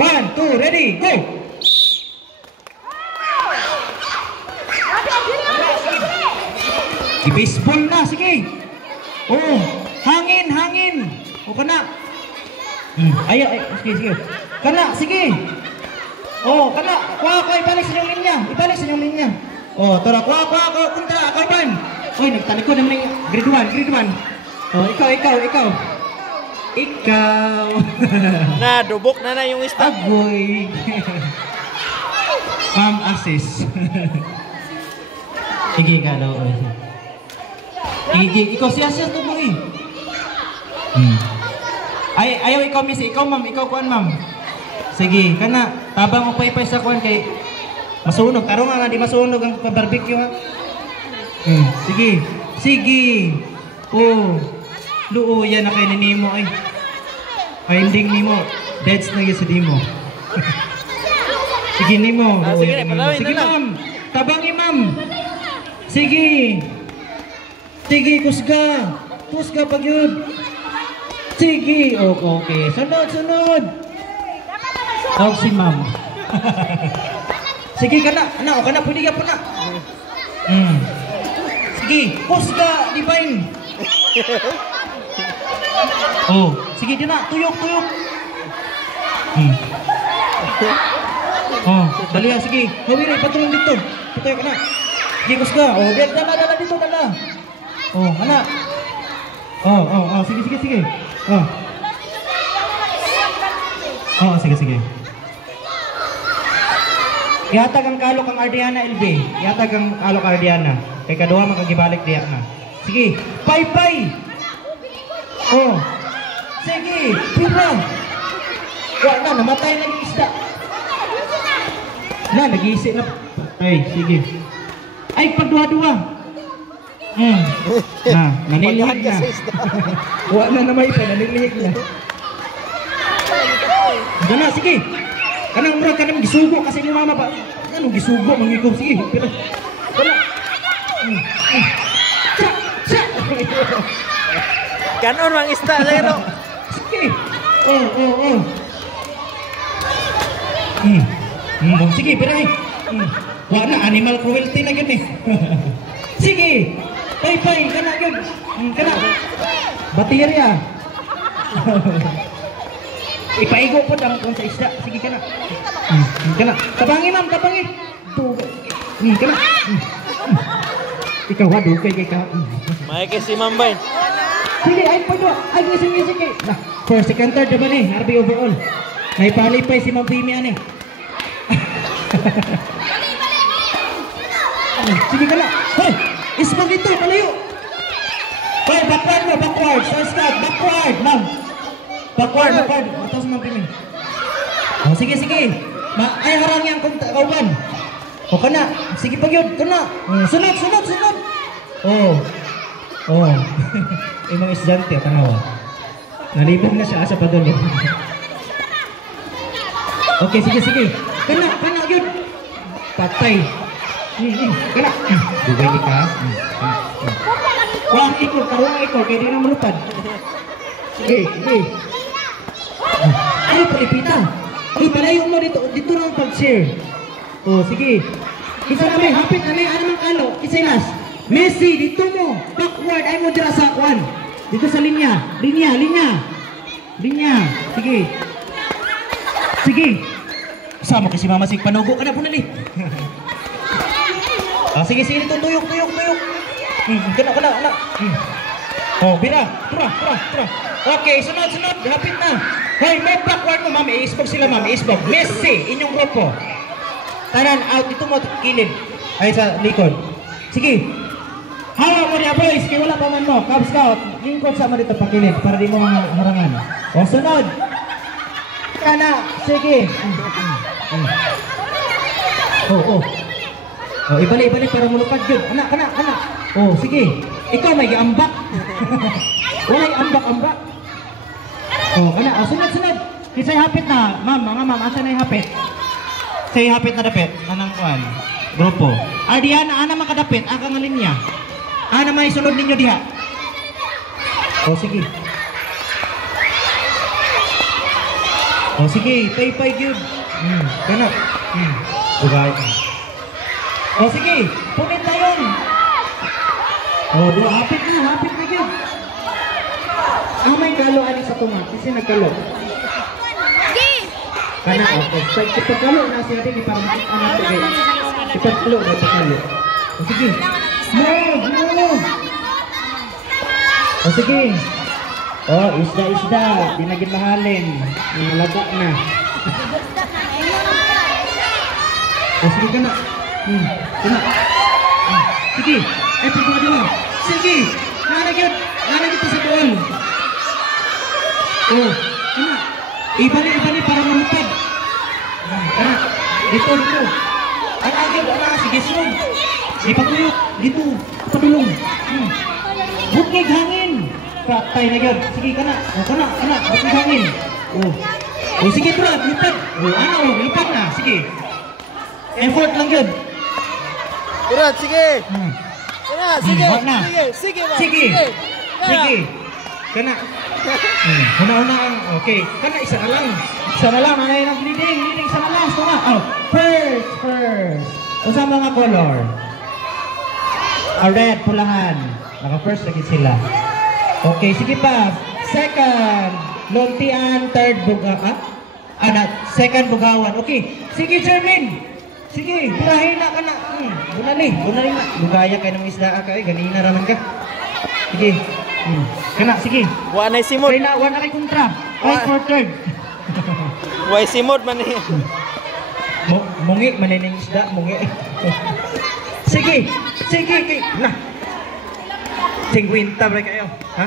1, 2, ready, go! I-baseball na, sige. Oh, hangin. O kana. Ay, sige. Kana, sige. Oh, kana. Kuha, ibalik sa inyong linya. Oh, tara, kuha, punta, kauban. Uy, nagtalikod naman yung grade 1. Oh, ikaw. Na, dubok na yung isda. Agoy. Ma'am, assist. Sige ka daw. Ikaw siya to mo eh. Ayaw ikaw miss, ikaw ma'am, ikaw kuan ma'am. Sige, kana tabang mo pay sa kuan kay masunog. Karon nga di masunog ang barbecue ha. Sige. Oh. Duo yan na kay nimo ay. Finding nimo. Deads na gyud sa dimo. Sige nimo. Sige ma'am. Tabangi ma'am. Sige, kusga pag yun. Sige, okay. Sunod. Tawag si ma'am. Sige, kana, pwede ka po na. Sige, kusga, divine. Oh, sige din na, tuyok. Oh, dali sige. Hawiri, patulong dito. Patayo ka na. Sige, kusga. Oh, dala dito. Oh, kana. Oh, sige. Oh, sige. Ihatag ang kalok ang Ardiana, LB. Ihatag ang kalok Ardiana. Kay kaduha makagibalik diya na. Sige, pay. Oh. Sige, pira. Wala na, namatay na yung isda. Nag-iisip na. Ay, sige. Ay, pagduha-duha. Nanilihig na. Wala na may pa, nanilihig na. Gana, sige. Kanang murag kanang gisugo kasi ni mama ba? Anong gisugo mangiko? Sige. Gana. Kanon mang isda lero. Sige. Oh. Sige, piray. Wala animal cruelty na yun eh. Sige. Pay, kana yun. Kana. Baterya. Ipaigo po lang kung sa isda. Sige, kana. Kana. Tabangi, ma'am, tabangi. Kana. Ikaw, dukay kay ka. May kasi mambay. Sige, ay pa doon. Ay, sige. First, second, third, diba ni? RB overall. Naipalipay si Ma'am Pimi, ani. Sige ka na. Hoy! Isbag ito, palayo! Hoy, backward! Start, backward, ma'am! Backward! Matas Ma'am Pimi. Oh, sige! Ay, harang yan kung kauban. O, kana! Sige pag yun, kana! Sunod! Oh. Yung mga estudyante, tanaw. Nalibog na siya sa padulo. Okay, sige. Kana yun! Patay! Kana! Dugay di ka? Wang ikot, kaya di na malupad. Sige. Ay, palipitan! Ay, palayo mo dito lang pag-share. Oh, sige. Isa na may, hapit na may, ano mang Isailas. Messi, dito mo. Backward, ay mo dira sa kwan. Dito sa linya. Sige. Sama kasi mama sig panugo ka na po nali. Sige, dito, tuyok. Kana. Oh, bira. Tra. Okay, sunod. Hapit na. Hoy, move backward mo, ma'am. I-isbog sila, ma'am. Messi, inyong grupo. Tanan, out. Dito mo, kilid. Ay, sa likod. Sige. Hawa mo niya, boys. Kaya wala pa man mo. Cub Scout. Lingkod sa dito pakilid para di mo harangan. O, sunod. Kana. Sige. Oh. Oh, ibalik para mulupad yun. Kana. Oh, sige. Ikaw may ambak. Walay ambak. Oh, kana. Oh, sunod. Kisay hapit na. Mga ma'am, asa na hapit? Say hapit na dapit. Anang kuan? Grupo. Ardiana, ana makadapit. Aka nga linya. Ana may sunod ninyo diha. Oh, sige. O sige, pay gyud. Kana. Bugay. O sige, punit na yun. O, hapit na gyud. Ang may kalo ani sa tunga, kasi nagkalo. Kana okay. Ipagkalo na siya din para anak ko kay. Ipagkalo na ipagkalo. O sige. Move. O sige. O, isda. Di na gid mahalin. Nalago na. O sige kana. Kana. Sige. Pagkalo mo. Sige. Nanagid sa doon. Oh, kana. Ibalik para malutad. Kana. Dito. Sige, sunod. Ipatuyok. Dito. Padulong. Bukig hangin. Patay na yun. Sige, kana. Bukig hangin. Oh, sige, Brad. Lutad. Lutad na. Sige. Effort lang yun. Brad, sige. Sige. Kana. Una. Okay. Kana isa na lang. Nanay ng bleeding. Isa na lang. Tunga. First. Usa mga color. Red, pulahan. Naka-first lagi sila. Okay, sige pa. Second, luntian. Third, second, bugawan. Okay. Sige, Jermaine. Sige, burahin na ka na. Bunali na. Bugaya kayo ng isda ka. Ganina raman ka. Sige. Kana, sige. Wanay simod. Wala kay kontra. For third. Way simod man niya. Mungi, manining isda. Mungi. Sige. Na. 50 ba kayo? Ha?